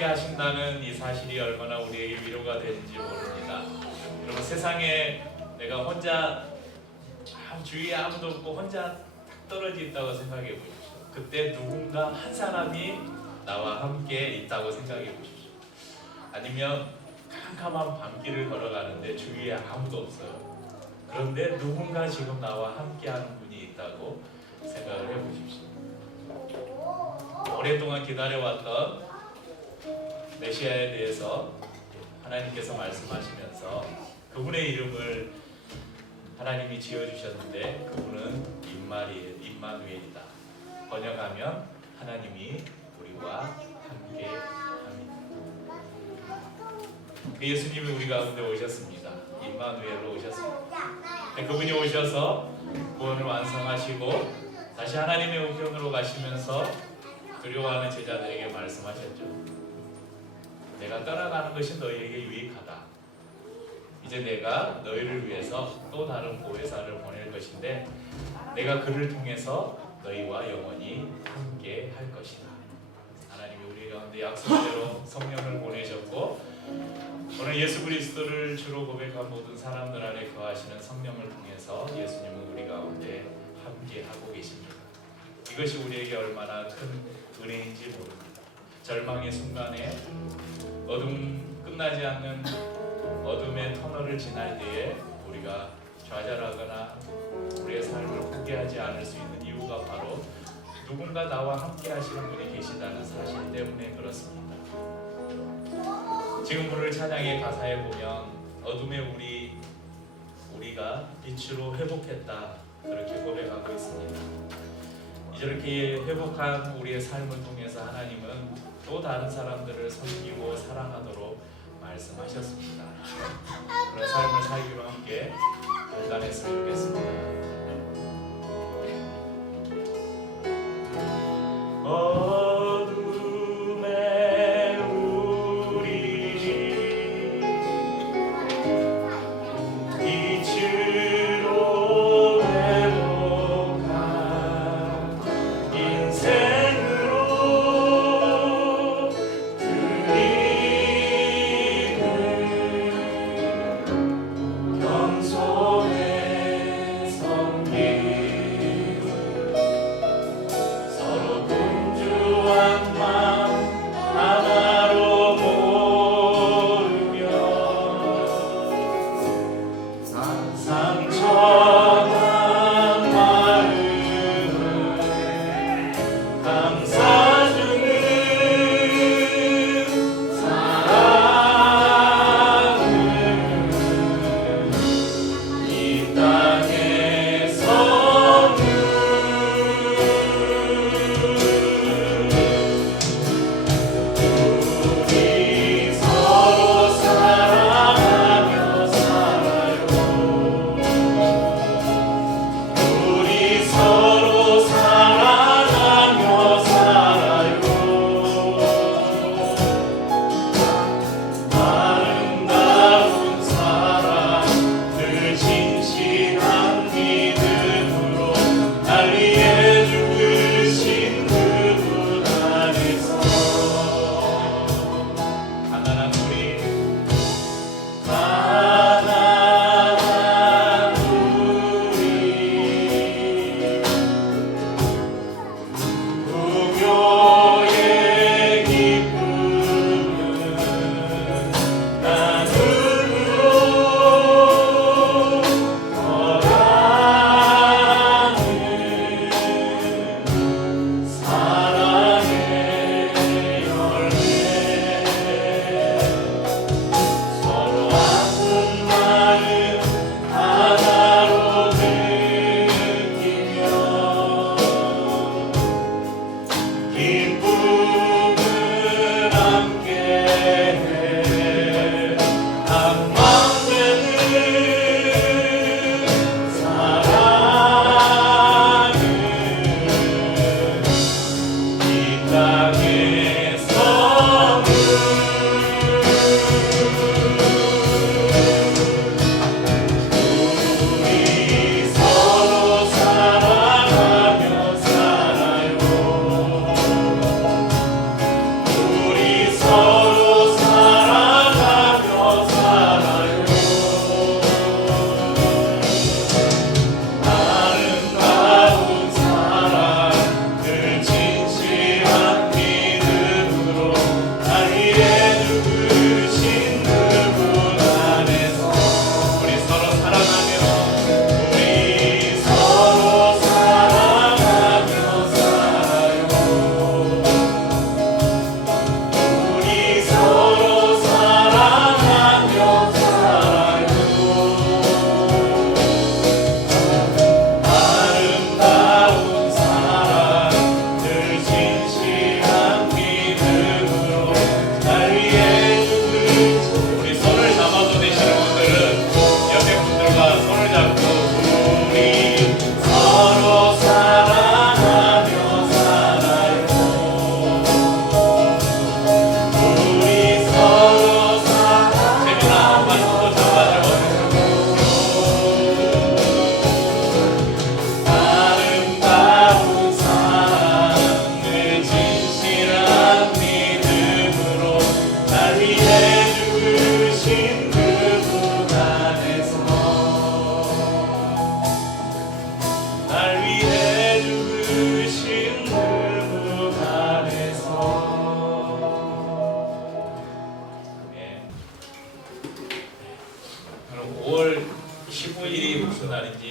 함께 하신다는 이 사실이 얼마나 우리에게 위로가 되는지 모릅니다. 여러분, 세상에 내가 혼자 주위에 아무도 없고 혼자 딱 떨어져 있다고 생각해 보십시오. 그때 누군가 한 사람이 나와 함께 있다고 생각해 보십시오. 아니면 캄캄한 밤길을 걸어가는데 주위에 아무도 없어요. 그런데 누군가 지금 나와 함께하는 분이 있다고 생각을 해보십시오. 오랫동안 기다려왔던 메시아에 대해서 하나님께서 말씀하시면서 그분의 이름을 하나님이 지어주셨는데 그분은 임마누엘이다. 번역하면 하나님이 우리와 함께 합니다. 그 예수님이 우리 가운데 오셨습니다. 임마누엘로 오셨습니다. 그분이 오셔서 구원을 완성하시고 다시 하나님의 우편으로 가시면서 두려워하는 제자들에게 말씀하셨죠. 내가 떠나가는 것이 너희에게 유익하다. 이제 내가 너희를 위해서 또 다른 보혜사를 보낼 것인데 내가 그를 통해서 너희와 영원히 함께 할 것이다. 하나님이 우리 가운데 약속대로 성령을 보내셨고 오늘 예수 그리스도를 주로 고백한 모든 사람들 안에 거하시는 성령을 통해서 예수님은 우리 가운데 함께 하고 계십니다. 이것이 우리에게 얼마나 큰 은혜인지 모릅니다. 절망의 순간에 어둠 끝나지 않는 어둠의 터널을 지날 때에 우리가 좌절하거나 우리의 삶을 포기하지 않을 수 있는 이유가 바로 누군가 나와 함께 하시는 분이 계시다는 사실 때문에 그렇습니다. 지금 부를 찬양의 가사에 보면 어둠의 우리가 빛으로 회복했다 그렇게 고백하고 있습니다. 이렇게 회복한 우리의 삶을 통해서 하나님은 또 다른 사람들을 섬기고 사랑하도록 말씀하셨습니다. 그런 삶을 살기로 함께 결단했으면 좋겠습니다. 어둠의 우리 빛으로 회복한 인생으로 드리는 겸손의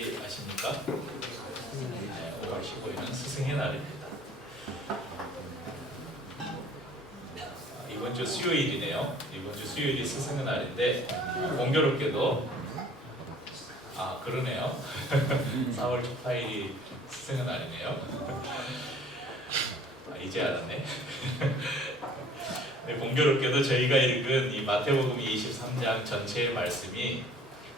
뭔지 아십니까? 네, 5월 15일은 스승의 날입니다. 이번 주 수요일이네요. 이번 주 수요일이 스승의 날인데 공교롭게도 그러네요. 4월 18일이 스승의 날이네요. 이제 알았네. 네, 공교롭게도 저희가 읽은 이 마태복음 23장 전체의 말씀이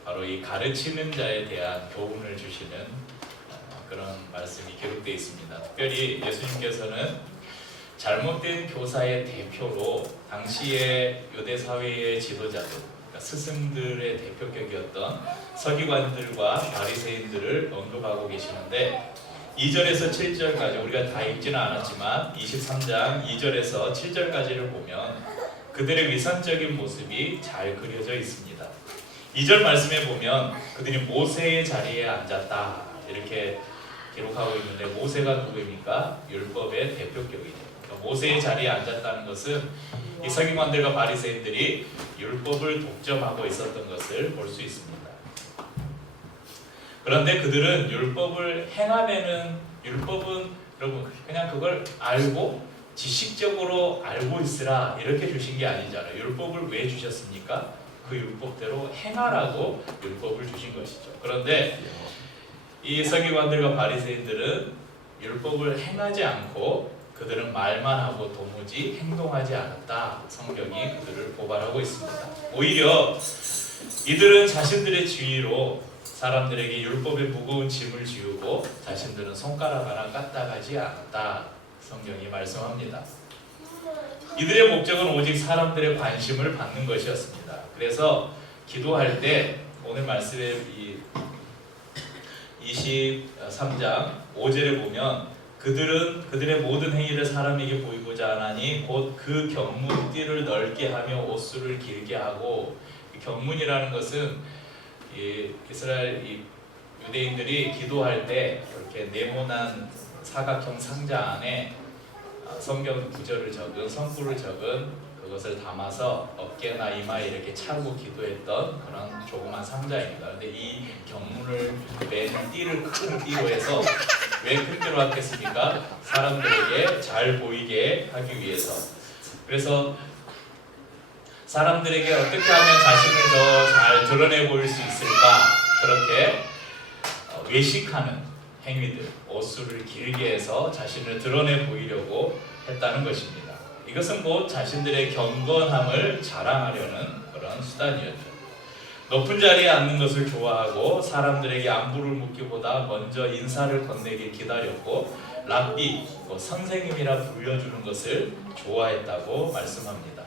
바로 이 가르치는 자에 대한 교훈을 주시는 그런 말씀이 기록되어 있습니다. 특별히 예수님께서는 잘못된 교사의 대표로 당시의 유대 사회의 지도자들, 그러니까 스승들의 대표격이었던 서기관들과 바리새인들을 언급하고 계시는데 2절에서 7절까지 우리가 다 읽지는 않았지만 23장 2절에서 7절까지를 보면 그들의 위선적인 모습이 잘 그려져 있습니다. 2절 말씀에 보면 그들이 모세의 자리에 앉았다 이렇게 기록하고 있는데 모세가 누구입니까? 율법의 대표격이죠. 그러니까 모세의 자리에 앉았다는 것은 이 서기관들과 바리새인들이 율법을 독점하고 있었던 것을 볼 수 있습니다. 그런데 그들은 율법을 행하려는 율법은 여러분 그냥 그걸 알고 지식적으로 알고 있으라 이렇게 주신 게 아니잖아요. 율법을 왜 주셨습니까? 그 율법대로 행하라고 율법을 주신 것이죠. 그런데 이 서기관들과 바리새인들은 율법을 행하지 않고 그들은 말만 하고 도무지 행동하지 않았다. 성경이 그들을 고발하고 있습니다. 오히려 이들은 자신들의 지위로 사람들에게 율법의 무거운 짐을 지우고 자신들은 손가락 하나 까딱하지 않았다. 성경이 말씀합니다. 이들의 목적은 오직 사람들의 관심을 받는 것이었습니다. 그래서 기도할 때 오늘 말씀의 이 23장 5절에 보면 그들은 그들의 모든 행위를 사람에게 보이고자 하나니 곧 그 경문 띠를 넓게 하며 옷수를 길게 하고 경문이라는 것은 이스라엘 유대인들이 기도할 때 이렇게 네모난 사각형 상자 안에 성경 구절을 적은 성구를 적은 그것을 담아서 어깨나 이마에 이렇게 차고 기도했던 그런 조그만 상자입니다. 그런데 이 경문을 맨 띠를 큰 띠로 해서 왜 큰 띠로 하겠습니까? 사람들에게 잘 보이게 하기 위해서. 그래서 사람들에게 어떻게 하면 자신을 더 잘 드러내 보일 수 있을까? 그렇게 외식하는 행위들, 옷수를 길게 해서 자신을 드러내 보이려고 했다는 것입니다. 이것은 곧 자신들의 경건함을 자랑하려는 그런 수단이었죠. 높은 자리에 앉는 것을 좋아하고 사람들에게 안부를 묻기보다 먼저 인사를 건네길 기다렸고 랍비, 선생님이라 불려주는 것을 좋아했다고 말씀합니다.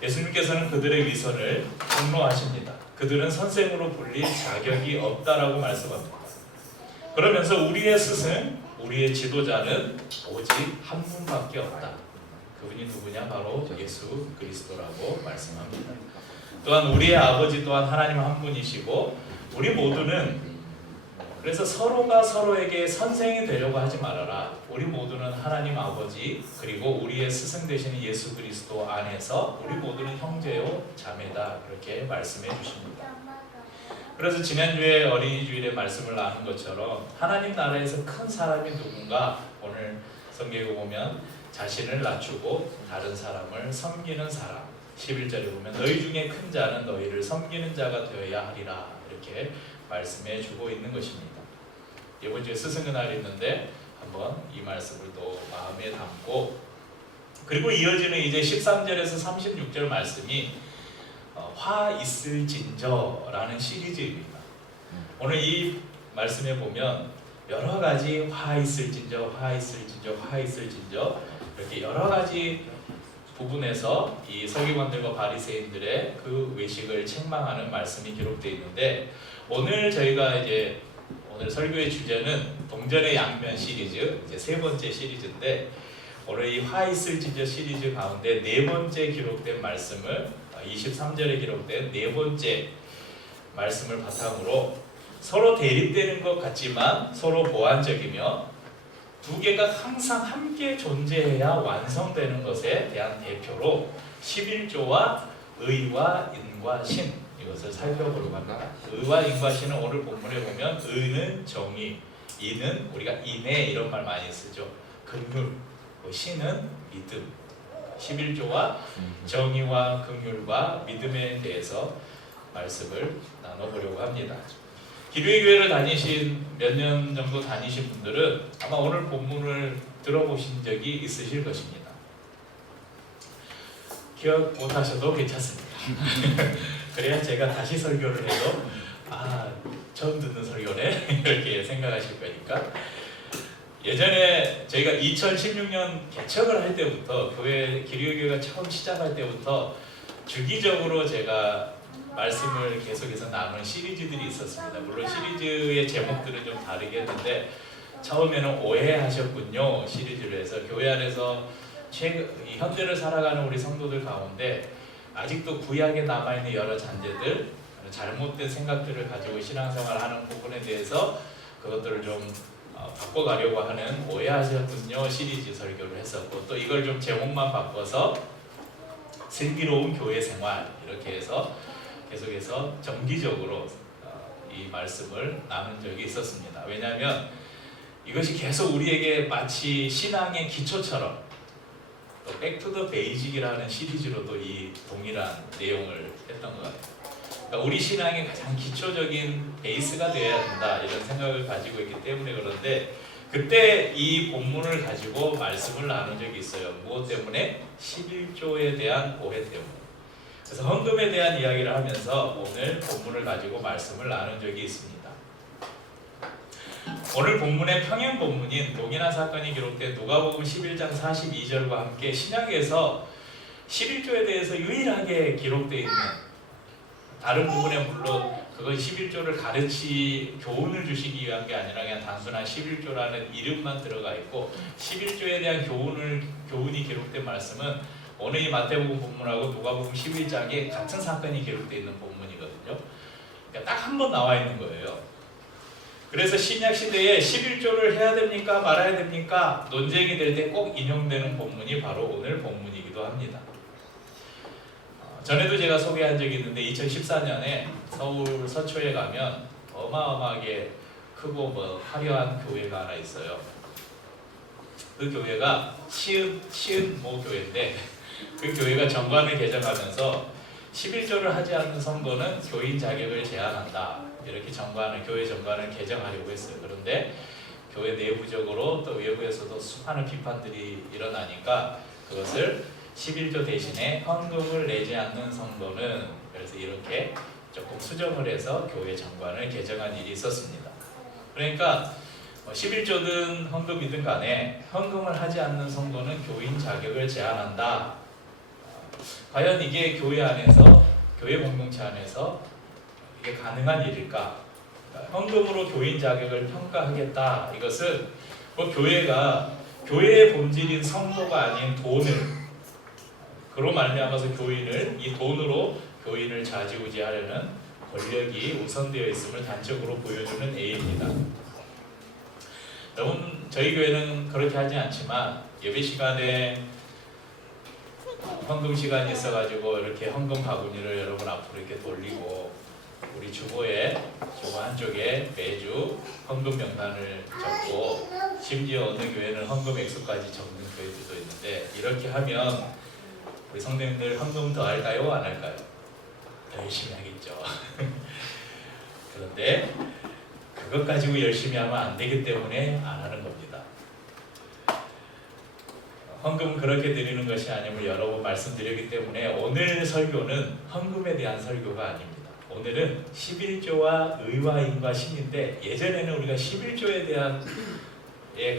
예수님께서는 그들의 위선을 폭로하십니다. 그들은 선생으로 불릴 자격이 없다라고 말씀합니다. 그러면서 우리의 스승, 우리의 지도자는 오직 한 분밖에 없다. 그분이 누구냐? 바로 예수 그리스도라고 말씀합니다. 또한 우리의 아버지 또한 하나님 한 분이시고 우리 모두는 그래서 서로가 서로에게 선생이 되려고 하지 말아라. 우리 모두는 하나님 아버지 그리고 우리의 스승 되시는 예수 그리스도 안에서 우리 모두는 형제요 자매다 이렇게 말씀해 주십니다. 그래서 지난주에 어린이 주일에 말씀을 나눈 것처럼 하나님 나라에서 큰 사람이 누군가 오늘 성경에 보면 자신을 낮추고 다른 사람을 섬기는 사람 11절에 보면 너희 중에 큰 자는 너희를 섬기는 자가 되어야 하리라 이렇게 말씀해 주고 있는 것입니다. 이번 주에 스승의 날이 있는데 한번 이 말씀을 또 마음에 담고 그리고 이어지는 이제 13절에서 36절 말씀이 화 있을진저라는 시리즈입니다. 오늘 이 말씀에 보면 여러 가지 화 있을진저, 화 있을진저, 화 있을진저 이렇게 여러 가지 부분에서 이 서기관들과 바리새인들의 그 외식을 책망하는 말씀이 기록되어 있는데 오늘 저희가 이제 오늘 설교의 주제는 동전의 양면 시리즈 이제 세 번째 시리즈인데 오늘 이 화 있을진저 시리즈 가운데 네 번째 기록된 말씀을 23절에 기록된 네 번째 말씀을 바탕으로 서로 대립되는 것 같지만 서로 보완적이며 두 개가 항상 함께 존재해야 완성되는 것에 대한 대표로 11조와 의와 인과 신 이것을 살펴보려고 합니다. 의와 인과 신은 오늘 본문에 보면 의는 정의, 이는 우리가 인애 이런 말 많이 쓰죠. 긍휼, 신은 믿음. 11조와 정의와 긍휼과 믿음에 대해서 말씀을 나눠보려고 합니다. 기류의 교회를 다니신 몇 년 정도 다니신 분들은 아마 오늘 본문을 들어보신 적이 있으실 것입니다. 기억 못하셔도 괜찮습니다. 그래야 제가 다시 설교를 해도 처음 듣는 설교네 이렇게 생각하실 거니까. 예전에 저희가 2016년 개척을 할 때부터 기류의 교회가 처음 시작할 때부터 주기적으로 제가 말씀을 계속해서 나누는 시리즈들이 있었습니다. 물론 시리즈의 제목들은 좀 다르게 했는데 처음에는 오해하셨군요 시리즈를 해서 교회 안에서 이 현대를 살아가는 우리 성도들 가운데 아직도 구약에 남아있는 여러 잔재들, 잘못된 생각들을 가지고 신앙생활하는 부분에 대해서 그것들을 좀 바꿔가려고 하는 오해하셨군요 시리즈 설교를 했었고, 또 이걸 좀 제목만 바꿔서 슬기로운 교회 생활 이렇게 해서 계속해서 정기적으로 이 말씀을 나눈 적이 있었습니다. 왜냐하면 이것이 계속 우리에게 마치 신앙의 기초처럼 또 백투더 베이직이라는 시리즈로도 이 동일한 내용을 했던 것 같아요. 그러니까 우리 신앙의 가장 기초적인 베이스가 되어야 된다 이런 생각을 가지고 있기 때문에 그런데 그때 이 본문을 가지고 말씀을 나눈 적이 있어요. 무엇 때문에? 11조에 대한 오해 때문에. 그래서 헌금에 대한 이야기를 하면서 오늘 본문을 가지고 말씀을 나눈 적이 있습니다. 오늘 본문의 평행 본문인 동일한 사건이 기록된 누가복음 11장 42절과 함께 신약에서 11조에 대해서 유일하게 기록되어 있는, 다른 부분에 물론 그건 11조를 교훈을 주시기 위한 게 아니라 그냥 단순한 11조라는 이름만 들어가 있고 11조에 대한 교훈이 기록된 말씀은 오늘 이 마태복음 본문하고 누가복음 11장에 같은 사건이 기록되어 있는 본문이거든요. 그러니까 딱 한 번 나와 있는 거예요. 그래서 신약 시대에 11조를 해야 됩니까 말아야 됩니까 논쟁이 될 때 꼭 인용되는 본문이 바로 오늘 본문이기도 합니다. 전에도 제가 소개한 적이 있는데 2014년에 서울 서초에 가면 어마어마하게 크고 화려한 교회가 하나 있어요. 그 교회가 시은모 교회인데 그 교회가 정관을 개정하면서 11조를 하지 않는 선거는 교인 자격을 제한한다 이렇게 교회 정관을 개정하려고 했어요. 그런데 교회 내부적으로 또 외부에서도 수많은 비판들이 일어나니까 그것을 11조 대신에 헌금을 내지 않는 성도는, 그래서 이렇게 조금 수정을 해서 교회 정관을 개정한 일이 있었습니다. 그러니까 11조든 헌금이든 간에 헌금을 하지 않는 성도는 교인 자격을 제한한다. 과연 이게 교회 안에서, 교회 공동체 안에서 이게 가능한 일일까? 헌금으로 교인 자격을 평가하겠다. 이것은 교회가 교회의 본질인 성도가 아닌 돈을, 그로 말미암아서 이 돈으로 교인을 좌지우지하려는 권력이 우선되어 있음을 단적으로 보여주는 예입니다. 여러분, 저희 교회는 그렇게 하지 않지만 예배 시간에 헌금 시간이 있어가지고 이렇게 헌금 바구니를 여러분 앞으로 이렇게 돌리고 우리 주보 한쪽에 매주 헌금 명단을 적고 심지어 어느 교회는 헌금 액수까지 적는 교회들도 있는데, 이렇게 하면 우리 성도님들 헌금 더 할까요? 안 할까요? 더 열심히 하겠죠. 그런데 그것 가지고 열심히 하면 안 되기 때문에 안 하는 겁니다. 헌금은 그렇게 드리는 것이 아님을 여러 번 말씀드렸기 때문에 오늘 설교는 헌금에 대한 설교가 아닙니다. 오늘은 11조와 의와 인과 신인데, 예전에는 우리가 11조에 대한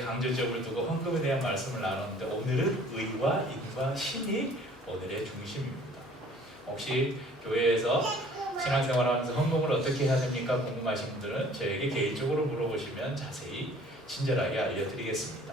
강조점을 두고 헌금에 대한 말씀을 나눴는데 오늘은 의와 인과 신이 오늘의 중심입니다. 혹시 교회에서 신앙생활하면서 헌금을 어떻게 해야 됩니까 궁금하신 분들은 저에게 개인적으로 물어보시면 자세히 친절하게 알려드리겠습니다.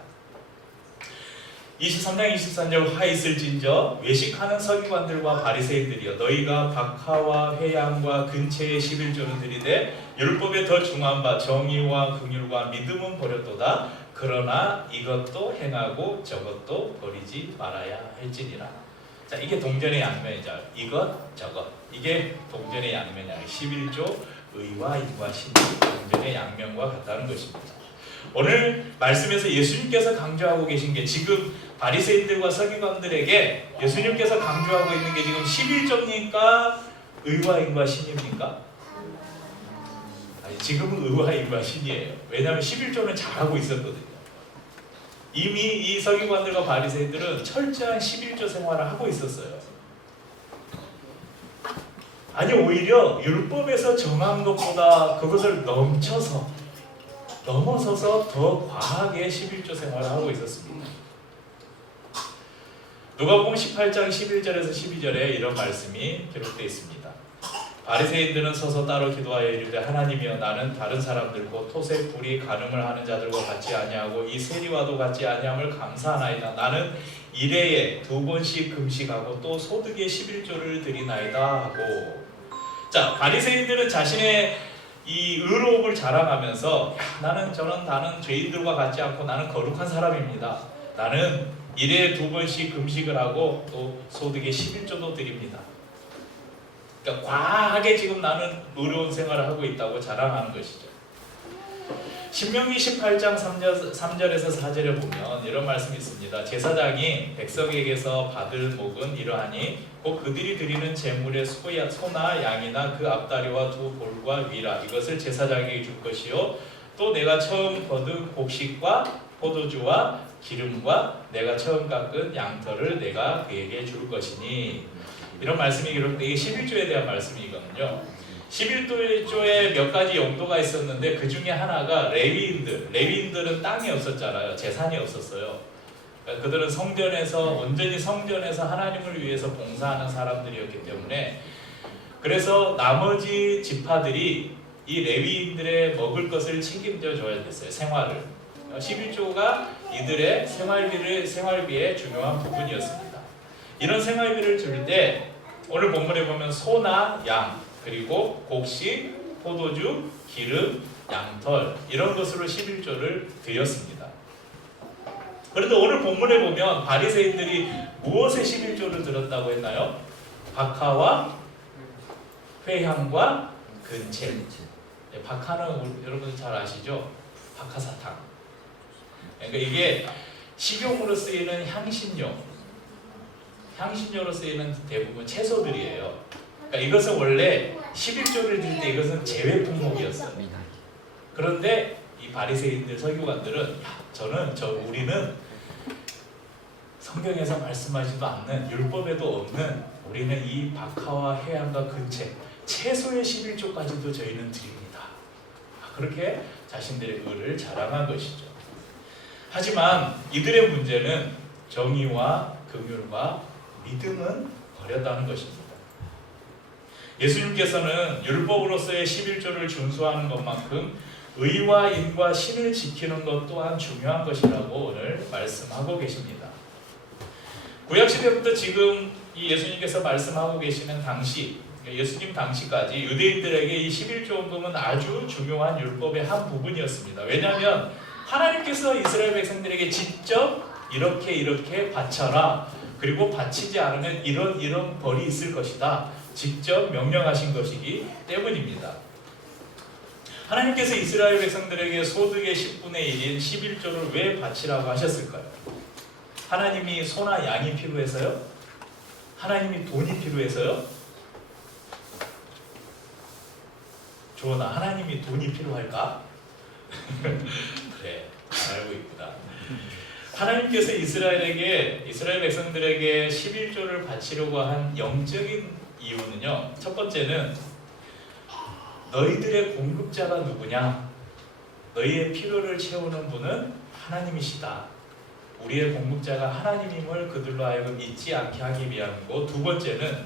23장 23절 화 있을진저 외식하는 서기관들과 바리새인들이여 너희가 박하와 회양과 근체의 11조는 드리되 율법에 더 중한 바 정의와 긍휼과 믿음은 버렸도다. 그러나 이것도 행하고 저것도 버리지 말아야 할지니라. 자, 이게 동전의 양면이죠. 이것 저것, 이게 동전의 양면이야. 11조 의와 인과 신이 동전의 양면과 같다는 것입니다. 오늘 말씀에서 예수님께서 강조하고 계신 게, 지금 바리새인들과 서기관들에게 예수님께서 강조하고 있는 게 지금 11조입니까? 의와 인과 신입니까? 아니, 지금은 의와 인과 신이에요. 왜냐하면 11조는 잘하고 있었거든요. 이미 이 서기관들과 바리새인들은 철저한 11조 생활을 하고 있었어요. 아니, 오히려 율법에서 정한 것보다 그것을 넘어서서 더 과하게 11조 생활을 하고 있었습니다. 누가복음 18장 11절에서 12절에 이런 말씀이 기록되어 있습니다. 바리새인들은 서서 따로 기도하여 이르되, 하나님이여, 나는 다른 사람들 곧 토색, 불이, 간음을 하는 자들과 같지 아니하고 이 세리와도 같지 아니함을 감사하나이다. 나는 일해에 2번씩 금식하고 또 소득의 11조를 드리나이다 하고. 자, 바리새인들은 자신의 이 의로움을 자랑하면서, 나는 죄인들과 같지 않고 나는 거룩한 사람입니다. 나는 일해에 2번씩 금식을 하고 또 소득의 11조도 드립니다. 그러니까 과하게 지금 나는 의로운 생활을 하고 있다고 자랑하는 것이죠. 신명기 18장 3절에서 4절에 보면 이런 말씀이 있습니다. 제사장이 백성에게서 받을 목은 이러하니 곧 그들이 드리는 제물의 소나 양이나 그 앞다리와 두 볼과 위라, 이것을 제사장에게 줄 것이요, 또 내가 처음 거둔 곡식과 포도주와 기름과 내가 처음 깎은 양털을 내가 그에게 줄 것이니. 이런 말씀이 기록돼, 이게 11조에 대한 말씀이거든요. 11조에 몇 가지 용도가 있었는데 그 중에 하나가 레위인들은 땅이 없었잖아요. 재산이 없었어요. 그러니까 그들은 온전히 성전에서 하나님을 위해서 봉사하는 사람들이었기 때문에, 그래서 나머지 지파들이 이 레위인들의 먹을 것을 책임져 줘야 됐어요. 생활을. 11조가 이들의 생활비의 중요한 부분이었습니다. 이런 생활비를 줄 때 오늘 본문에 보면 소나 양, 그리고 곡식, 포도주, 기름, 양털, 이런 것으로 11조를 드렸습니다. 그런데 오늘 본문에 보면 바리새인들이 무엇에 11조를 들었다고 했나요? 박하와 회향과 근체. 박하는 여러분 잘 아시죠? 박하사탕. 그러니까 이게 식용으로 쓰이는 향신료로 쓰이는 대부분 채소들이에요. 그러니까 이것은 원래 11조를 드릴 때 이것은 제외 품목이었어요. 그런데 이 바리새인들, 서기관들은, 우리는 성경에서 말씀하지도 않는, 율법에도 없는, 우리는 이 박하와 해양과 근체, 채소의 11조까지도 저희는 드립니다. 그렇게 자신들의 의를 자랑한 것이죠. 하지만 이들의 문제는 정의와 긍휼과 믿음은 버렸다는 것입니다. 예수님께서는 율법으로서의 11조를 준수하는 것만큼 의와 인과 신을 지키는 것 또한 중요한 것이라고 오늘 말씀하고 계십니다. 구약시대부터 지금 이 예수님께서 말씀하고 계시는 당시, 예수님 당시까지 유대인들에게 이 11조금은 아주 중요한 율법의 한 부분이었습니다. 왜냐하면 하나님께서 이스라엘 백성들에게 직접 이렇게 바쳐라, 그리고 바치지 않으면 이런 벌이 있을 것이다, 직접 명령하신 것이기 때문입니다. 하나님께서 이스라엘 백성들에게 소득의 10분의 1인 11조를 왜 바치라고 하셨을까요? 하나님이 소나 양이 필요해서요? 하나님이 돈이 필요해서요? 조원아, 하나님이 돈이 필요할까? 그래, 잘 알고 있구나. 하나님께서 이스라엘 백성들에게 11조를 바치려고 한 영적인 이유는요, 첫 번째는 너희들의 공급자가 누구냐? 너희의 필요를 채우는 분은 하나님이시다. 우리의 공급자가 하나님임을 그들로 하여금 잊지 않게 하기 위함이고, 두 번째는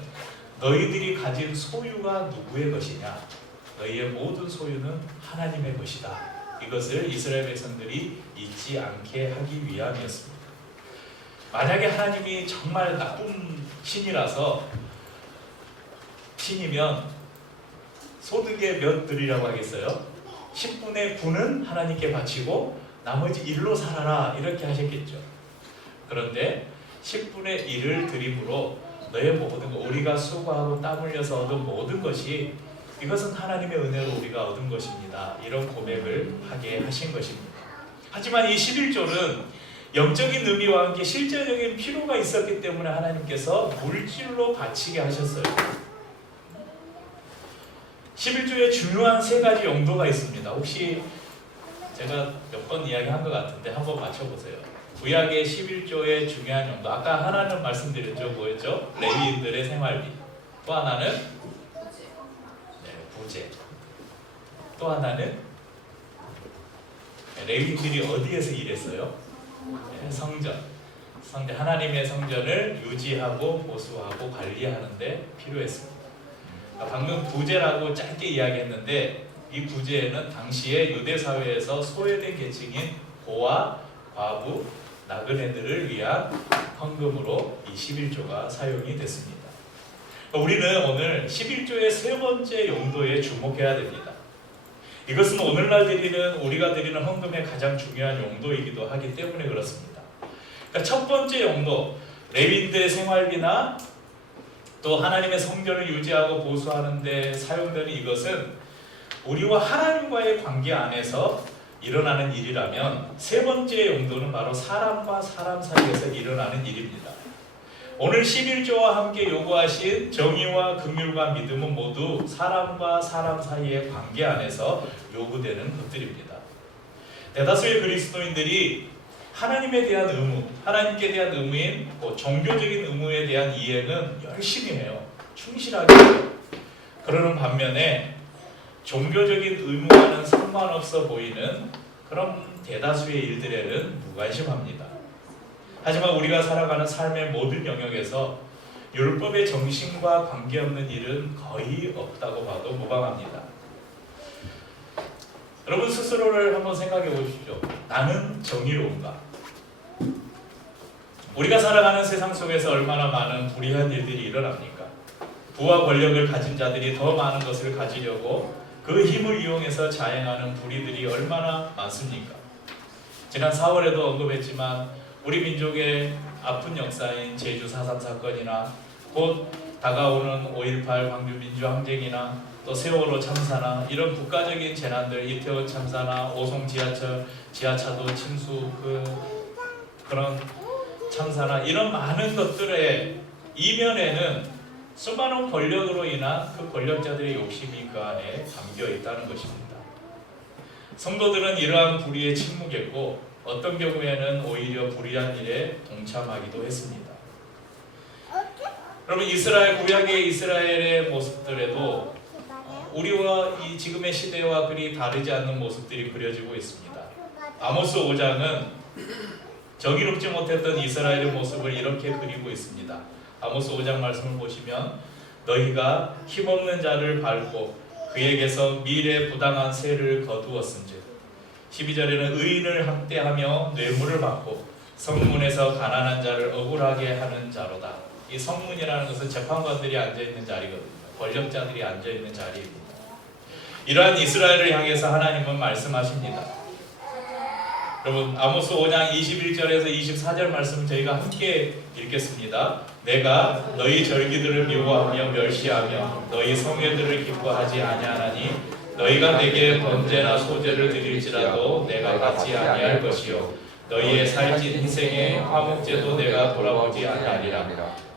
너희들이 가진 소유가 누구의 것이냐? 너희의 모든 소유는 하나님의 것이다. 이것을 이스라엘 백성들이 잊지 않게 하기 위함이었습니다. 만약에 하나님이 정말 나쁜 신이면 소득의 몇 드리라고 하겠어요? 10분의 9는 하나님께 바치고 나머지 1로 살아라, 이렇게 하셨겠죠. 그런데 10분의 1을 드림으로 너의 모든 것, 우리가 수고하고 땀 흘려서 얻은 모든 것이 이것은 하나님의 은혜로 우리가 얻은 것입니다. 이런 고백을 하게 하신 것입니다. 하지만 이 11조는 영적인 의미와 함께 실제적인 필요가 있었기 때문에 하나님께서 물질로 바치게 하셨어요. 11조에 중요한 세 가지 용도가 있습니다. 혹시 제가 몇 번 이야기한 것 같은데 한번 맞춰보세요. 구약의 11조의 중요한 용도, 아까 하나는 말씀드렸죠. 뭐였죠? 레위인들의 생활비. 또 하나는 부재. 또 하나는 레위인들이 어디에서 일했어요? 성전. 하나님의 성전을 유지하고 보수하고 관리하는 데 필요했습니다. 방금 부재라고 짧게 이야기했는데 이 부재에는 당시에 유대 사회에서 소외된 계층인 고아, 과부, 나그네들을 위한 헌금으로 이 11조가 사용이 됐습니다. 우리는 오늘 11조의 세 번째 용도에 주목해야 됩니다. 이것은 오늘날 우리가 드리는 헌금의 가장 중요한 용도이기도 하기 때문에 그렇습니다. 그러니까 첫 번째 용도, 레위인들의 생활비나 또 하나님의 성전을 유지하고 보수하는 데 사용되는 이것은 우리와 하나님과의 관계 안에서 일어나는 일이라면, 세 번째 용도는 바로 사람과 사람 사이에서 일어나는 일입니다. 오늘 11조와 함께 요구하신 정의와 긍휼과 믿음은 모두 사람과 사람 사이의 관계 안에서 요구되는 것들입니다. 대다수의 그리스도인들이 하나님에 대한 의무, 하나님께 대한 의무인 종교적인 의무에 대한 이해는 열심히 해요. 충실하게 해요. 그러는 반면에 종교적인 의무와는 상관없어 보이는 그런 대다수의 일들에는 무관심합니다. 하지만 우리가 살아가는 삶의 모든 영역에서 율법의 정신과 관계없는 일은 거의 없다고 봐도 무방합니다. 여러분 스스로를 한번 생각해 보십시오. 나는 정의로운가? 우리가 살아가는 세상 속에서 얼마나 많은 불의한 일들이 일어납니까? 부와 권력을 가진 자들이 더 많은 것을 가지려고 그 힘을 이용해서 자행하는 불의들이 얼마나 많습니까? 지난 4월에도 언급했지만 우리 민족의 아픈 역사인 제주 4.3 사건이나 곧 다가오는 5.18 광주 민주항쟁이나 또 세월호 참사나 이런 국가적인 재난들, 이태원 참사나 오송 지하차도 침수 그런 참사나 이런 많은 것들의 이면에는 수많은 권력으로 인한 그 권력자들의 욕심이 그 안에 담겨 있다는 것입니다. 성도들은 이러한 불의에 침묵했고 어떤 경우에는 오히려 불의한 일에 동참하기도 했습니다. 여러분 구약의 이스라엘의 모습들에도 우리와 이 지금의 시대와 그리 다르지 않는 모습들이 그려지고 있습니다. 아모스 5장은 정의롭지 못했던 이스라엘의 모습을 이렇게 그리고 있습니다. 아모스 5장 말씀을 보시면 너희가 힘없는 자를 밟고 그에게서 미래 부당한 세를 거두었은즉 12절에는 의인을 학대하며 뇌물을 받고 성문에서 가난한 자를 억울하게 하는 자로다. 이 성문이라는 것은 재판관들이 앉아있는 자리거든요. 권력자들이 앉아있는 자리입니다. 이러한 이스라엘을 향해서 하나님은 말씀하십니다. 여러분 아모스 5장 21절에서 24절 말씀 저희가 함께 읽겠습니다. 내가 너희 절기들을 미워하며 멸시하며 너희 성회들을 기뻐하지 아니하나니 너희가 내게 번제나 소제를 드릴지라도 내가 받지 아니할 것이요 너희의 살찐 희생의 화목제도 내가 돌아보지 아니하리라.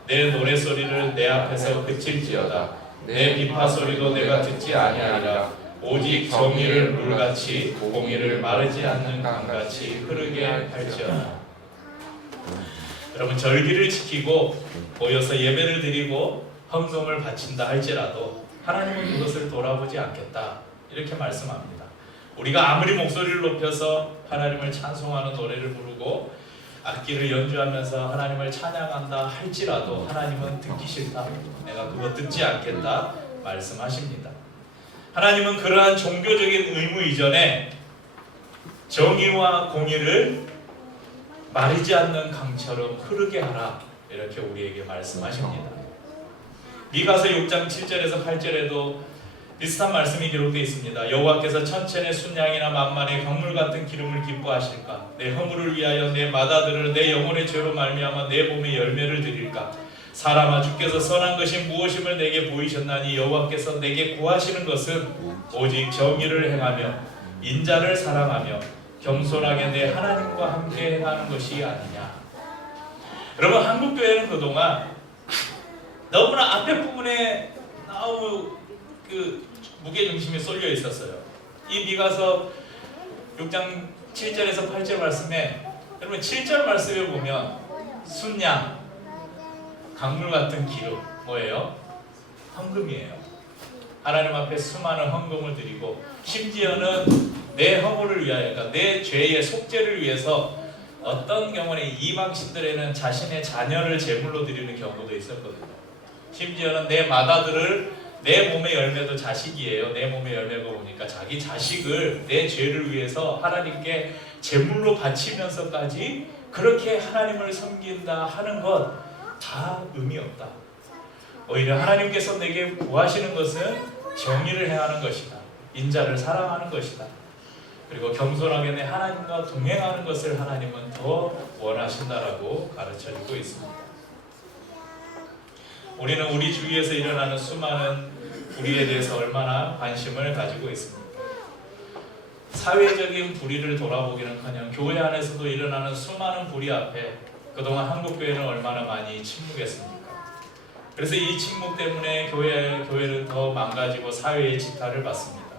내 노래소리를 내 앞에서 그칠지어다. 내 비파소리도 내가 듣지 아니하리라. 오직 정의를 물같이 공의를 마르지 않는 강같이 흐르게 할지어다. 여러분 절기를 지키고 모여서 예배를 드리고 헌금을 바친다 할지라도 하나님은 그것을 돌아보지 않겠다 이렇게 말씀합니다. 우리가 아무리 목소리를 높여서 하나님을 찬송하는 노래를 부르고 악기를 연주하면서 하나님을 찬양한다 할지라도 하나님은 듣기 싫다, 내가 그거 듣지 않겠다 말씀하십니다. 하나님은 그러한 종교적인 의무 이전에 정의와 공의를 마르지 않는 강처럼 흐르게 하라 이렇게 우리에게 말씀하십니다. 미가서 6장 7절에서 8절에도 비슷한 말씀이 기록되어 있습니다. 여호와께서 천천의 순양이나 만만의 강물 같은 기름을 기뻐하실까? 내 허물을 위하여 내 마다들을 내 영혼의 죄로 말미암아 내 몸에 열매를 드릴까? 사람아, 주께서 선한 것이 무엇임을 내게 보이셨나니 여호와께서 내게 구하시는 것은 오직 정의를 행하며 인자를 사랑하며 겸손하게 내 하나님과 함께 행하는 것이 아니냐. 여러분, 한국교회는 그동안 너무나 앞에 부분에 너무 그 무게중심이 쏠려 있었어요. 이 미가서 6장 7절에서 8절 말씀에, 여러분 7절 말씀에 보면 순양, 강물 같은 기름, 뭐예요? 헌금이에요. 하나님 앞에 수많은 헌금을 드리고, 심지어는 내 허물을 위하여, 그러니까 내 죄의 속죄를 위해서 어떤 경우는 이방신들에는 자신의 자녀를 제물로 드리는 경우도 있었거든요. 심지어는 내 맏아들을, 내 몸의 열매도 자식이에요. 내 몸의 열매가 보니까 자기 자식을 내 죄를 위해서 하나님께 제물로 바치면서까지 그렇게 하나님을 섬긴다 하는 것 다 의미 없다. 오히려 하나님께서 내게 구하시는 것은 정의를 행하는 것이다. 인자를 사랑하는 것이다. 그리고 겸손하게 내 하나님과 동행하는 것을 하나님은 더 원하신다라고 가르쳐주고 있습니다. 우리는 우리 주위에서 일어나는 수많은 불의에 대해서 얼마나 관심을 가지고 있습니까? 사회적인 불의를 돌아보기는커녕 교회 안에서도 일어나는 수많은 불의 앞에 그동안 한국교회는 얼마나 많이 침묵했습니까? 그래서 이 침묵 때문에 교회는 더 망가지고 사회의 지탄을 받습니다.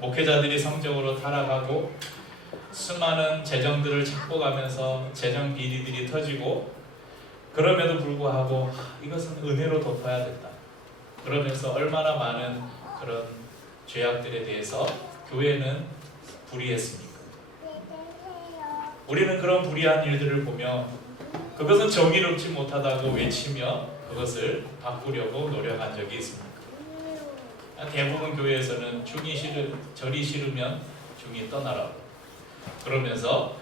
목회자들이 성적으로 타락하고 수많은 재정들을 착복하면서 재정 비리들이 터지고, 그럼에도 불구하고 이것은 은혜로 덮어야 된다. 그러면서 얼마나 많은 그런 죄악들에 대해서 교회는 불의했습니까? 우리는 그런 불의한 일들을 보며 그것은 정의롭지 못하다고 외치며 그것을 바꾸려고 노력한 적이 있습니까? 대부분 교회에서는 절이 싫으면 중이 떠나라고 그러면서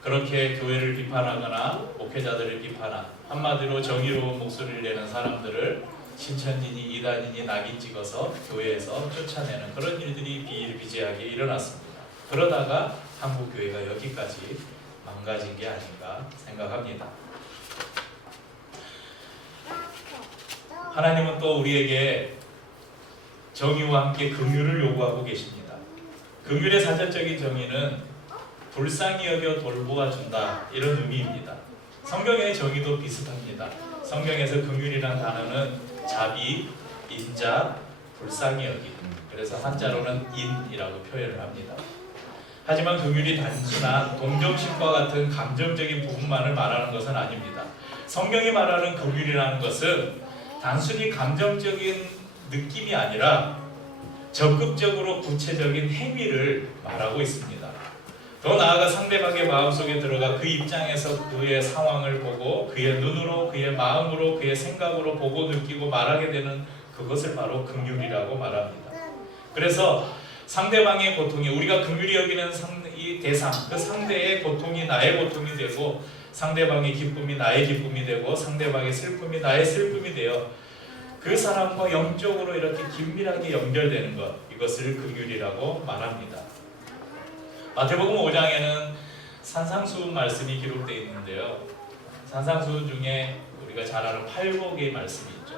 그렇게 교회를 비판하거나 목회자들을 비판한, 한마디로 정의로운 목소리를 내는 사람들을 신천지니 이단이니 낙인 찍어서 교회에서 쫓아내는 그런 일들이 비일비재하게 일어났습니다. 그러다가 한국교회가 여기까지 망가진 게 아닌가 생각합니다. 하나님은 또 우리에게 정의와 함께 긍휼을 요구하고 계십니다. 긍휼의 사전적인 정의는 불쌍히 여겨 돌보아준다, 이런 의미입니다. 성경의 정의도 비슷합니다. 성경에서 긍휼이란 단어는 자비, 인자, 불쌍히 여기, 그래서 한자로는 인이라고 표현을 합니다. 하지만 긍휼이 단순한 동정심과 같은 감정적인 부분만을 말하는 것은 아닙니다. 성경이 말하는 긍휼이라는 것은 단순히 감정적인 느낌이 아니라 적극적으로 구체적인 행위를 말하고 있습니다. 더 나아가 상대방의 마음속에 들어가 그 입장에서 그의 상황을 보고 그의 눈으로, 그의 마음으로, 그의 생각으로 보고 느끼고 말하게 되는 그것을 바로 긍휼이라고 말합니다. 그래서 상대방의 고통이, 우리가 긍휼히 여기는 이 대상, 그 상대의 고통이 나의 고통이 되고, 상대방의 기쁨이 나의 기쁨이 되고, 상대방의 슬픔이 나의 슬픔이 되어 그 사람과 영적으로 이렇게 긴밀하게 연결되는 것, 이것을 긍휼이라고 말합니다. 마태복음 5장에는 산상수훈 말씀이 기록되어 있는데요. 산상수훈 중에 우리가 잘 아는 팔복의 말씀이 있죠.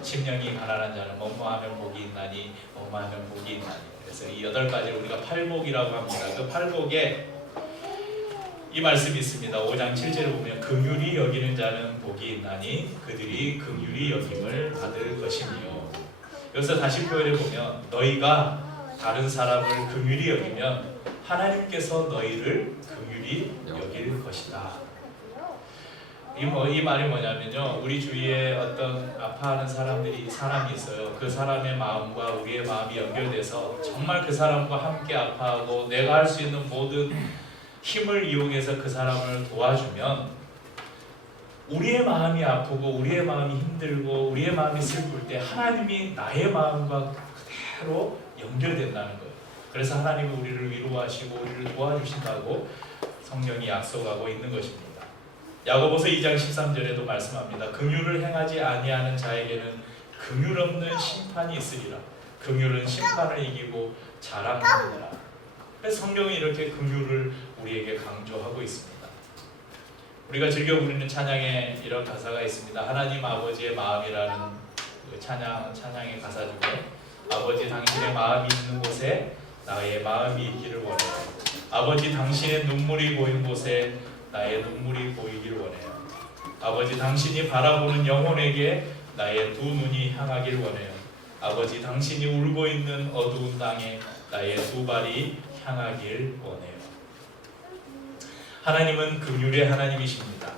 심령이 가난한 자는 뭐뭐하면 복이 있나니 뭐뭐하면 복이 있나니. 그래서 이 8가지를 우리가 팔복이라고 합니다. 그 팔복에 이 말씀이 있습니다. 5장 7절에 보면 긍휼히 여기는 자는 복이 있나니 그들이 긍휼히 여김을 받을 것이며. 여기서 다시 표현해 보면 너희가 다른 사람을 긍휼히 여기면 하나님께서 너희를 긍휼히 여길 것이다. 이 말이 뭐냐면요, 우리 주위에 어떤 아파하는 사람이 있어요. 그 사람의 마음과 우리의 마음이 연결돼서 정말 그 사람과 함께 아파하고 내가 할 수 있는 모든 힘을 이용해서 그 사람을 도와주면 우리의 마음이 아프고 우리의 마음이 힘들고 우리의 마음이 슬플 때 하나님이 나의 마음과 그대로 연결된다는 거예요. 그래서 하나님은 우리를 위로하시고 우리를 도와주신다고 성경이 약속하고 있는 것입니다. 야고보서 2장 13절에도 말씀합니다. 긍휼을 행하지 아니하는 자에게는 긍휼 없는 심판이 있으리라. 긍휼은 심판을 이기고 자랑하느니라. 그래서 성경이 이렇게 긍휼을 우리에게 강조하고 있습니다. 우리가 즐겨 부르는 찬양에 이런 가사가 있습니다. 하나님 아버지의 마음이라는 그 찬양의 가사 중에 아버지 당신의 마음이 있는 곳에 나의 마음이 있기를 원해요. 아버지 당신의 눈물이 보이는 곳에 나의 눈물이 보이기를 원해요. 아버지 당신이 바라보는 영혼에게 나의 두 눈이 향하기를 원해요. 아버지 당신이 울고 있는 어두운 땅에 나의 두 발이 향하길 원해요. 하나님은 긍휼의 하나님이십니다.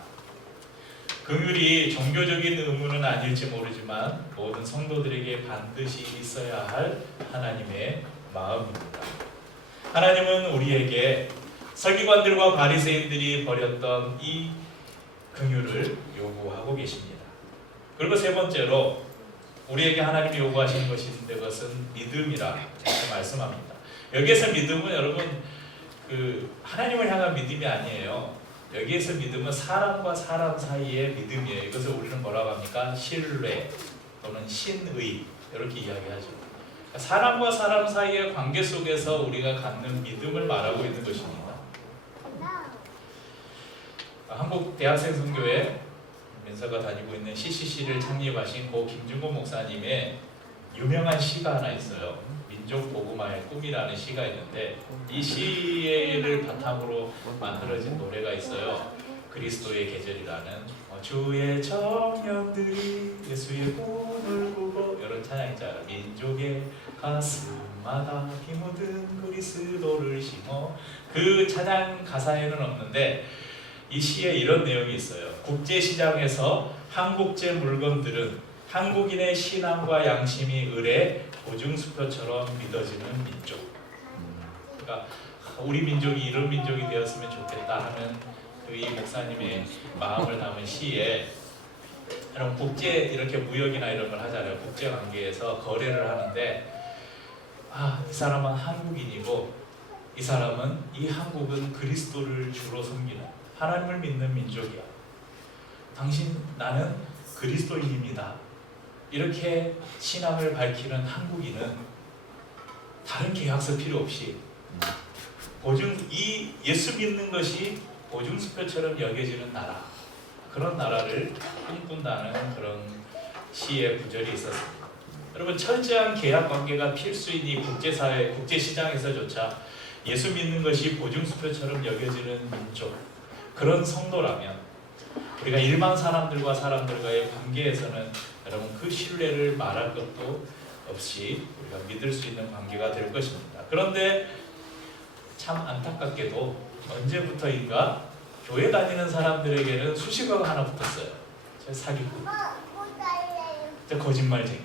긍휼이 종교적인 의무는 아닐지 모르지만 모든 성도들에게 반드시 있어야 할 하나님의 마음입니다. 하나님은 우리에게 서기관들과 바리새인들이 버렸던 이 긍휼을 요구하고 계십니다. 그리고 세 번째로 우리에게 하나님이 요구하시는 것이 있는데 그것은 믿음이라 이렇게 말씀합니다. 여기에서 믿음은 여러분 하나님을 향한 믿음이 아니에요. 여기에서 믿음은 사람과 사람 사이의 믿음이에요. 이것을 우리는 뭐라고 합니까? 신뢰 또는 신의 이렇게 이야기하죠. 사람과 사람 사이의 관계 속에서 우리가 갖는 믿음을 말하고 있는 것입니다. 한국 대학생 선교회 민서가 다니고 있는 CCC를 창립하신 고 김준고 목사님의 유명한 시가 하나 있어요. 민족 복음화의 꿈이라는 시가 있는데 이 시를 바탕으로 만들어진 노래가 있어요. 그리스도의 계절이라는 주의 청년들이 예수의 꿈을 꾸고 이런 찬양 있잖아요. 민족의 가슴마다 피 묻은 그리스도를 심어. 그 찬양 가사에는 없는데 이 시에 이런 내용이 있어요. 국제시장에서 한국제 물건들은 한국인의 신앙과 양심이 을의 보증수표처럼 믿어지는 민족. 그러니까 우리 민족이 이런 민족이 되었으면 좋겠다 하는 이 목사님의 마음을 담은 시에 이런 국제 이렇게 무역이나 이런 걸 하잖아요. 국제 관계에서 거래를 하는데 이 사람은 한국인이고 이 사람은 이 한국은 그리스도를 주로 섬기는 하나님을 믿는 민족이야. 나는 그리스도인입니다. 이렇게 신앙을 밝히는 한국인은 다른 계약서 필요 없이 이 예수 믿는 것이 보증수표처럼 여겨지는 나라, 그런 나라를 꿈꾼다는 그런 시의 구절이 있었습니다. 여러분, 철저한 계약 관계가 필수인 이 국제사회, 국제시장에서조차 예수 믿는 것이 보증수표처럼 여겨지는 민족, 그런 성도라면 우리가 일반 사람들과의 관계에서는 여러분 그 신뢰를 말할 것도 없이 우리가 믿을 수 있는 관계가 될 것입니다. 그런데 참 안타깝게도 언제부터인가 교회 다니는 사람들에게는 수식어가 하나 붙었어요. 사기꾼, 거짓말쟁이.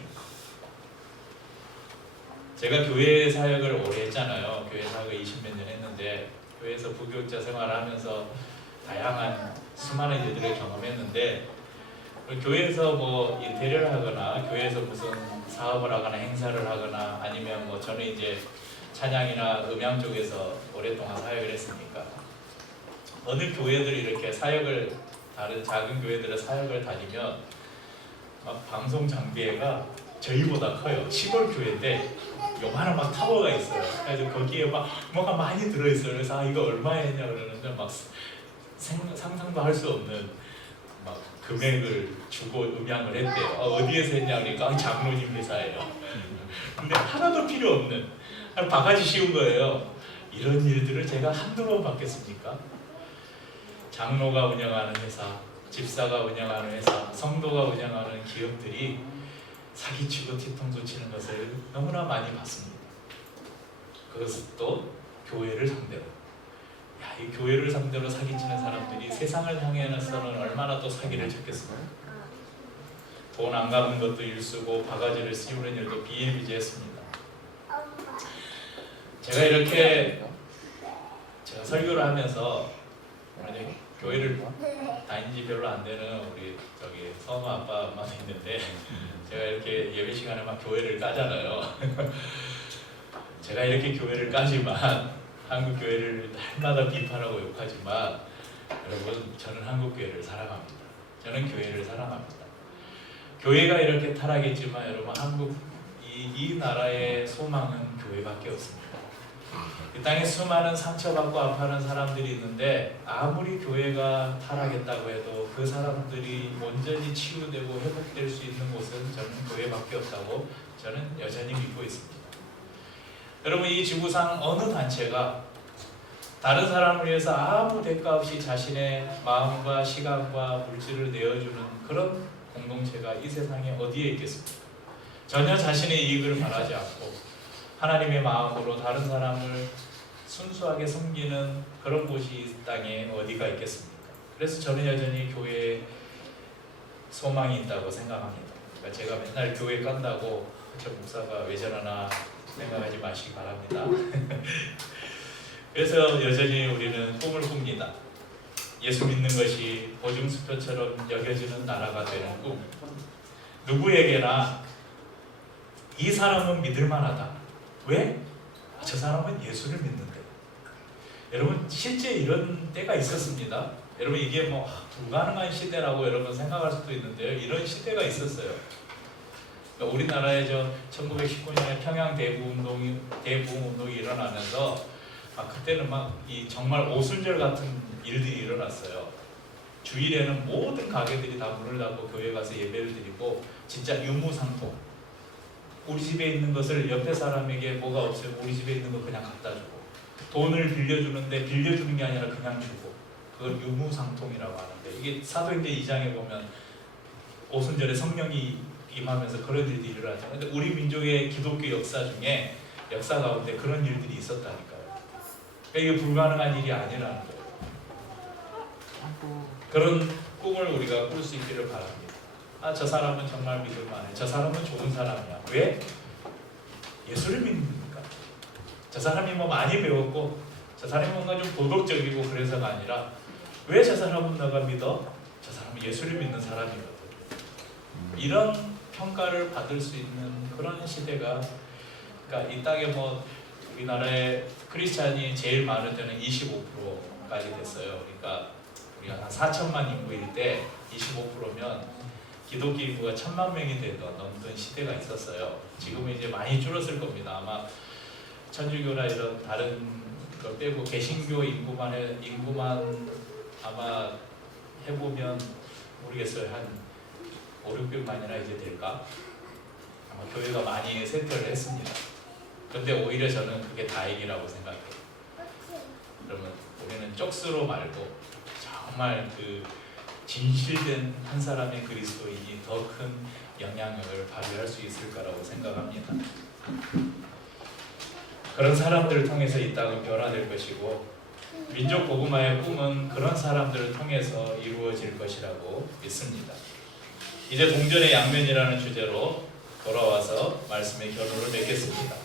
제가 교회 사역을 오래 했잖아요. 교회 사역을 20몇 년 했는데 교회에서 부교육자 생활을 하면서 다양한 수많은 일들을 경험했는데 교회에서 뭐 인테리어를 하거나 교회에서 무슨 사업을 하거나 행사를 하거나 아니면 뭐 저는 이제 찬양이나 음향 쪽에서 오랫동안 사역을 했으니까 어느 교회들이 이렇게 다른 작은 교회들의 사역을 다니면 막 방송 장비가 저희보다 커요. 시골 교회인데 요만한 막 타워가 있어요. 그래서 거기에 막 뭐가 많이 들어있어요. 그래서 이거 얼마에 했냐 그러는데 막 상상도 할 수 없는 막 금액을 주고 음향을 했대요. 어디에서 했냐 그러니까 장로님 회사예요. 근데 하나도 필요 없는 바가지 씌운 거예요. 이런 일들을 제가 한두 번 받겠습니까? 장로가 운영하는 회사, 집사가 운영하는 회사, 성도가 운영하는 기업들이 사기치고 뒤통수 치는 것을 너무나 많이 봤습니다. 그것도 교회를 상대로. 이 교회를 상대로 사기치는 사람들이 세상을 향해서는 얼마나 또 사기를 쳤겠습니까? 돈 안 갚는 것도 일수고 바가지를 씌우는 일도 비일비재했습니다. 제가 설교를 하면서 교회를 다닌 지 별로 안 되는 우리 선우 아빠 엄마도 있는데 제가 이렇게 예배 시간에 막 교회를 까잖아요. 제가 이렇게 교회를 까지만 한국 교회를 날마다 비판하고 욕하지만 여러분, 저는 한국 교회를 사랑합니다. 저는 교회를 사랑합니다. 교회가 이렇게 타락했지만 여러분, 한국 이 나라의 소망은 교회밖에 없습니다. 이 땅에 수많은 상처받고 아파하는 사람들이 있는데 아무리 교회가 타락했다고 해도 그 사람들이 온전히 치유되고 회복될 수 있는 곳은 저는 교회밖에 없다고 저는 여전히 믿고 있습니다. 여러분, 이 지구상 어느 단체가 다른 사람을 위해서 아무 대가 없이 자신의 마음과 시간과 물질을 내어주는 그런 공동체가 이 세상에 어디에 있겠습니까? 전혀 자신의 이익을 바라지 않고 하나님의 마음으로 다른 사람을 순수하게 섬기는 그런 곳이 이 땅에 어디가 있겠습니까? 그래서 저는 여전히 교회에 소망이 있다고 생각합니다. 그러니까 제가 맨날 교회 깐다고 저 목사가 왜 저러나 생각하지 마시기 바랍니다. 그래서 여전히 우리는 꿈을 꿉니다. 예수 믿는 것이 보증수표처럼 여겨지는 나라가 되는 꿈. 누구에게나 이 사람은 믿을 만하다. 왜? 저 사람은 예수를 믿는데. 여러분, 실제 이런 때가 있었습니다. 여러분, 이게 뭐 불가능한 시대라고 여러분 생각할 수도 있는데요. 이런 시대가 있었어요. 그러니까 우리나라에 1919년에 평양 대부흥운동이 일어나면서 그때는 정말 오순절 같은 일들이 일어났어요. 주일에는 모든 가게들이 다 문을 닫고 교회 가서 예배를 드리고 진짜 유무상통. 우리 집에 있는 것을 옆에 사람에게 뭐가 없으면 우리 집에 있는 거 그냥 갖다 주고, 돈을 빌려주는데 빌려주는 게 아니라 그냥 주고, 그걸 유무상통이라고 하는데, 이게 사도행전 2장에 보면 오순절에 성령이 임하면서 그런 일들이 일어나죠. 근데 우리 민족의 기독교 역사 중에 역사 가운데 그런 일들이 있었다니까요. 그러니까 이게 불가능한 일이 아니라는 거예요. 그런 꿈을 우리가 꿀 수 있기를 바랍니다. 저 사람은 정말 믿을 만해. 저 사람은 좋은 사람이야. 왜? 예수를 믿으니까. 저 사람이 뭐 많이 배웠고 저 사람이 뭔가 좀 도덕적이고 그래서가 아니라 왜 저 사람은 내가 믿어? 저 사람은 예수를 믿는 사람이거든. 이런 평가를 받을 수 있는 그런 시대가, 그러니까 이 땅에 뭐 우리나라에 크리스찬이 제일 많을 때는 25%까지 됐어요. 그러니까 우리가 한 4천만 인구일 때 25%면 기독교 인구가 1,000만 명이 넘던 시대가 있었어요. 지금은 이제 많이 줄었을 겁니다. 아마 천주교나 이런 다른 걸 빼고 개신교 인구만 아마 해보면 모르겠어요. 한 5, 600만이나 이제 될까? 아마 교회가 많이 쇠퇴를 했습니다. 근데 오히려 저는 그게 다행이라고 생각해요. 그러면 우리는 쪽수로 말고 정말 그 진실된 한 사람의 그리스도인이 더 큰 영향력을 발휘할 수 있을 거라고 생각합니다. 그런 사람들을 통해서 이 땅은 변화될 것이고, 민족 복음화의 꿈은 그런 사람들을 통해서 이루어질 것이라고 믿습니다. 이제 동전의 양면이라는 주제로 돌아와서 말씀의 결론을 맺겠습니다.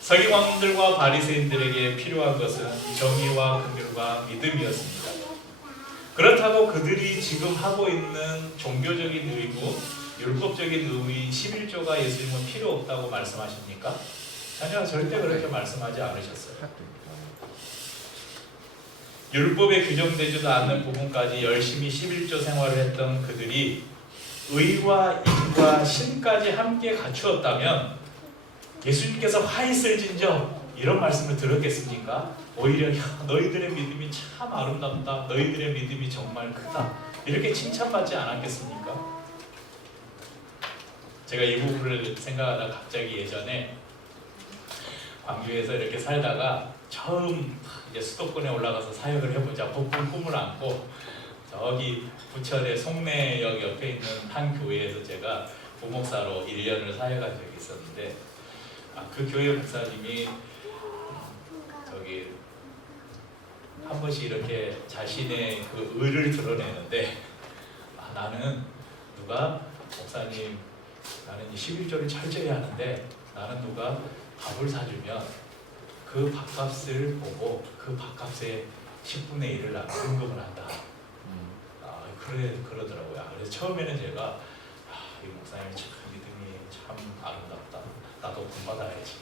서기관들과 바리새인들에게 필요한 것은 정의와 긍휼과 믿음이었습니다. 그렇다고 그들이 지금 하고 있는 종교적인 의무, 율법적인 의무인 11조가 예수님은 필요 없다고 말씀하십니까? 전혀 절대 그렇게 말씀하지 않으셨어요. 율법에 규정되지도 않는 부분까지 열심히 11조 생활을 했던 그들이 의와 인과 신까지 함께 갖추었다면 예수님께서 화 있을진저 이런 말씀을 들었겠습니까? 오히려 너희들의 믿음이 참 아름답다, 너희들의 믿음이 정말 크다, 이렇게 칭찬받지 않았겠습니까? 제가 이 부분을 생각하다 갑자기 예전에 광주에서 이렇게 살다가 처음 이제 수도권에 올라가서 사역을 해보자 복분 꿈을 안고 저기 부천의 송내역 옆에 있는 한 교회에서 제가 부목사로 1년을 사역한 적이 있었는데, 그 교회 목사님이 저기 한 번씩 이렇게 자신의 그 의를 드러내는데, 나는 누가 목사님 나는 11조를 철저히 하는데 나는 누가 밥을 사주면 그 밥값을 보고 그 밥값의 10분의 1을 나는 헌금을 한다. 그러더라고요. 그래서 처음에는 제가 이 목사님 참 믿음이 참 아름답다. 나도 본받아야지.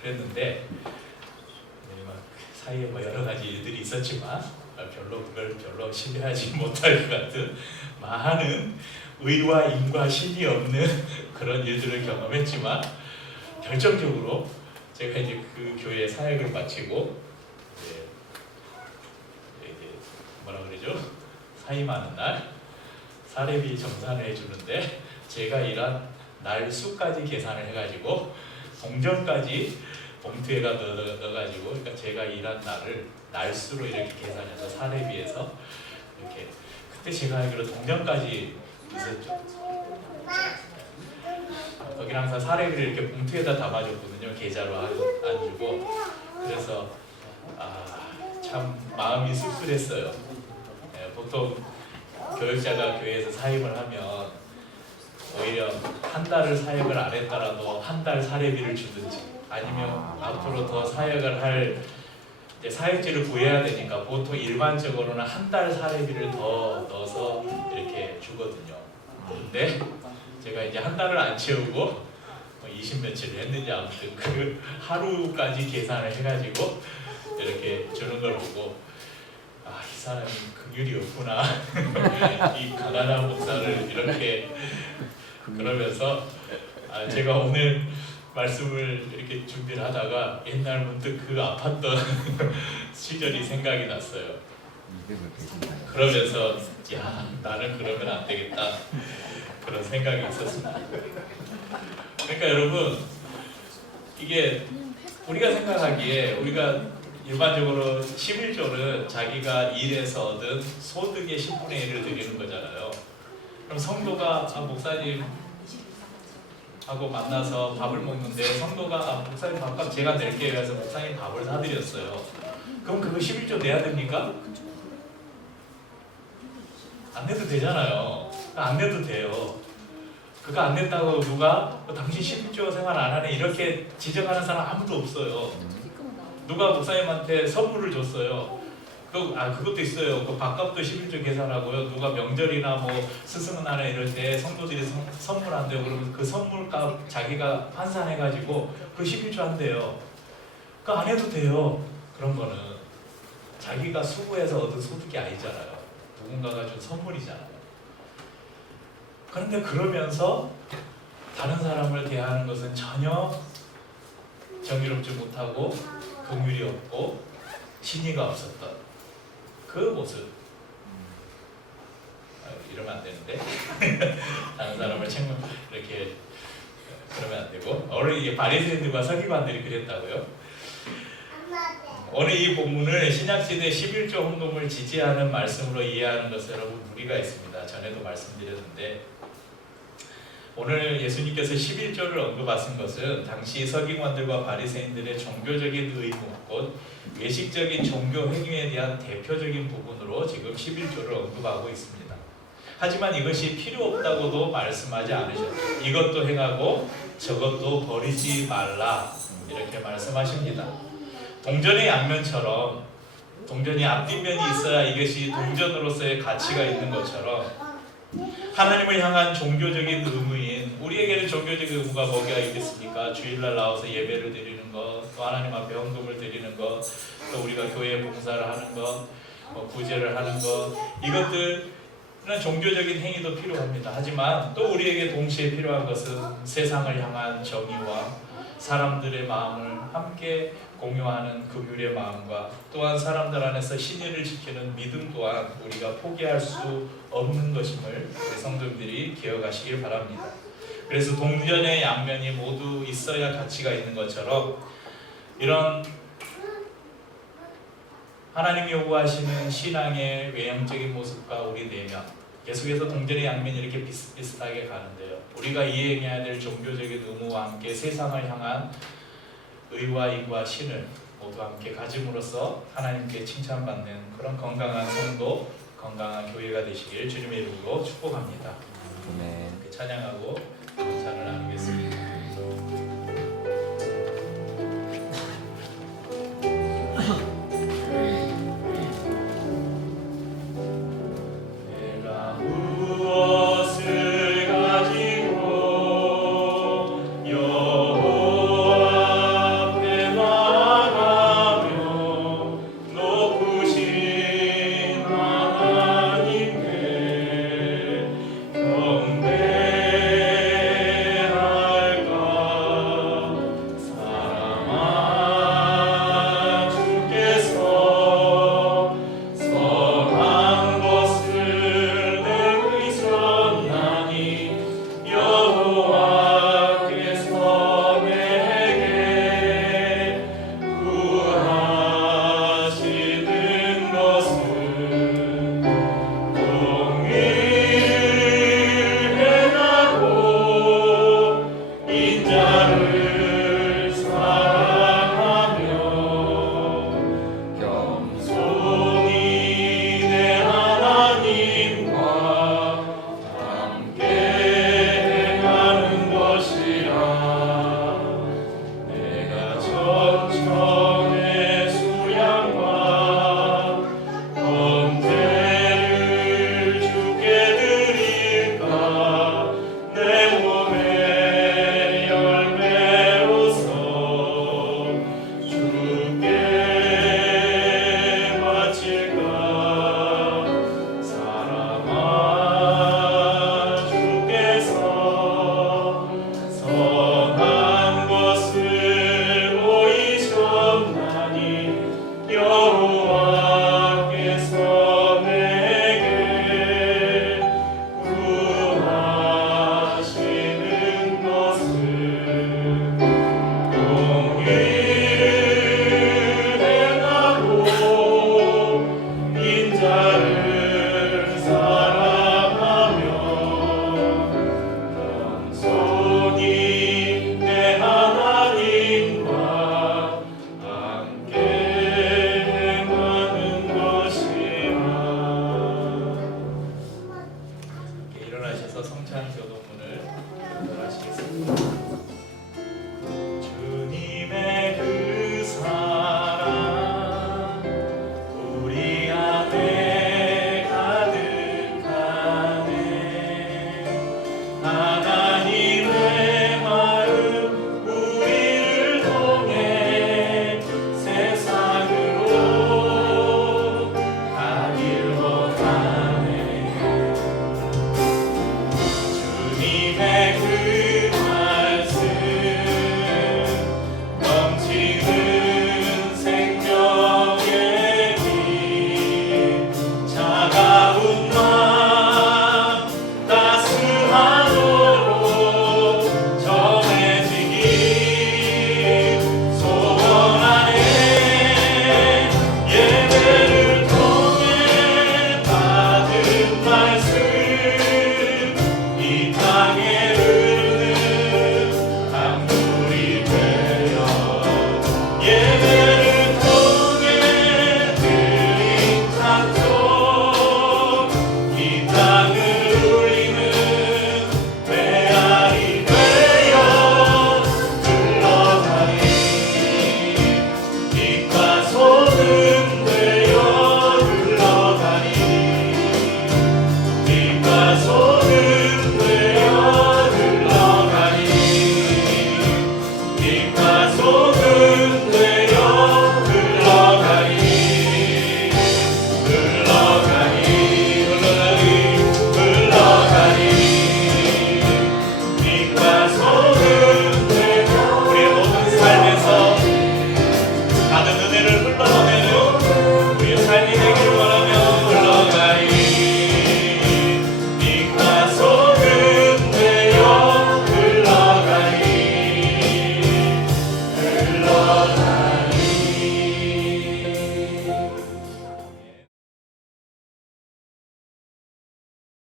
그랬는데 사이에 뭐 여러 가지 일들이 있었지만 그걸 별로 신뢰하지 못할 것 같은 많은 의와 인과 신이 없는 그런 일들을 경험했지만 결정적으로 제가 이제 그 교회 사역을 마치고 이제 뭐라 그러죠? 사임하는 날 사례비 정산을 해주는데 제가 일한 날 수까지 계산을 해가지고 동전까지 봉투에다 넣어가지고 그러니까 제가 일한 날을 날수로 이렇게 계산해서 사례비에서 이렇게 그때 제가 알기로 동전까지 있었죠. 거기는 항상 사례비를 이렇게 봉투에다 담아줬거든요. 계좌로 안 주고. 그래서 참 마음이 씁쓸했어요. 보통 교육자가 교회에서 사임을 하면 오히려 한 달을 사역을 안 했더라도 한 달 사례비를 주든지 아니면 앞으로 더 사역을 할 이제 사역지를 구해야 되니까 보통 일반적으로는 한 달 사례비를 더 넣어서 이렇게 주거든요. 근데 제가 이제 한 달을 안 채우고 20 며칠을 했는지 아무튼 그 하루까지 계산을 해가지고 이렇게 주는 걸 보고 이 사람이 긍휼이 없구나. 이 가난한 목사를 이렇게 그러면서 제가 오늘 말씀을 이렇게 준비를 하다가 옛날 문득 그 아팠던 시절이 생각이 났어요. 그러면서 나는 그러면 안 되겠다 그런 생각이 있었습니다. 그러니까 여러분 이게 우리가 생각하기에 우리가 일반적으로 11조는 자기가 일해서 얻은 소득의 10분의 1을 드리는 거잖아요. 그럼 성도가 목사님 하고 만나서 밥을 먹는데 성도가 목사님 밥값 제가 낼게요 해서 목사님 밥을 사드렸어요. 그럼 그거 11조 내야 됩니까? 안 내도 되잖아요. 안 내도 돼요. 그거 안 냈다고 누가 당신 11조 생활 안 하네 이렇게 지적하는 사람 아무도 없어요. 누가 목사님한테 선물을 줬어요. 그것도 있어요. 그 밥값도 11조 계산하고요. 누가 명절이나 뭐 스승은하나 이럴 때 성도들이 선물한대요. 그러면 그 선물값 자기가 환산해가지고 그 11조 한대요. 그거 안 해도 돼요. 그런 거는 자기가 수고해서 얻은 소득이 아니잖아요. 누군가가 준 선물이잖아요. 그런데 그러면서 다른 사람을 대하는 것은 전혀 정의롭지 못하고 긍휼이 없고 신의가 없었던 그 모습. 이러면 안 되는데 다른 사람을 이렇게 그러면 안 되고 오늘 이게 바리새인들과 서기관들이 그랬다고요. 오늘 이 본문을 신약시대 11조 헌금을 지지하는 말씀으로 이해하는 것은 여러분 무리가 있습니다. 전에도 말씀드렸는데 오늘 예수님께서 11조를 언급하신 것은 당시 서기관들과 바리새인들의 종교적인 의무 곧 외식적인 종교 행위에 대한 대표적인 부분으로 지금 11조를 언급하고 있습니다. 하지만 이것이 필요 없다고도 말씀하지 않으셨죠. 이것도 행하고 저것도 버리지 말라 이렇게 말씀하십니다. 동전의 양면처럼 동전이 앞뒷면이 있어야 이것이 동전으로서의 가치가 있는 것처럼 하나님을 향한 종교적인 의무인 우리에게는 종교적인 의무가 뭐가 있겠습니까? 주일날 나와서 예배를 드리는 것, 또 하나님 앞에 헌금을 드리는 것, 또 우리가 교회 봉사를 하는 것, 구제를 하는 것, 이것들은 종교적인 행위도 필요합니다. 하지만 또 우리에게 동시에 필요한 것은 세상을 향한 정의와 사람들의 마음을 함께 공유하는 긍휼의 마음과 또한 사람들 안에서 신의를 지키는 믿음 또한 우리가 포기할 수 없는 것임을 우리 성도들이 기억하시길 바랍니다. 그래서 동전의 양면이 모두 있어야 가치가 있는 것처럼 이런 하나님이 요구하시는 신앙의 외형적인 모습과 우리 내면 계속해서 동전의 양면이 이렇게 비슷비슷하게 가는데요. 우리가 이행해야 될 종교적인 의무와 함께 세상을 향한 의와 인과 신을 모두 함께 가짐으로써 하나님께 칭찬받는 그런 건강한 성도, 건강한 교회가 되시길 주님의 이름으로 축복합니다. 찬양하고 찬을 나누겠습니다.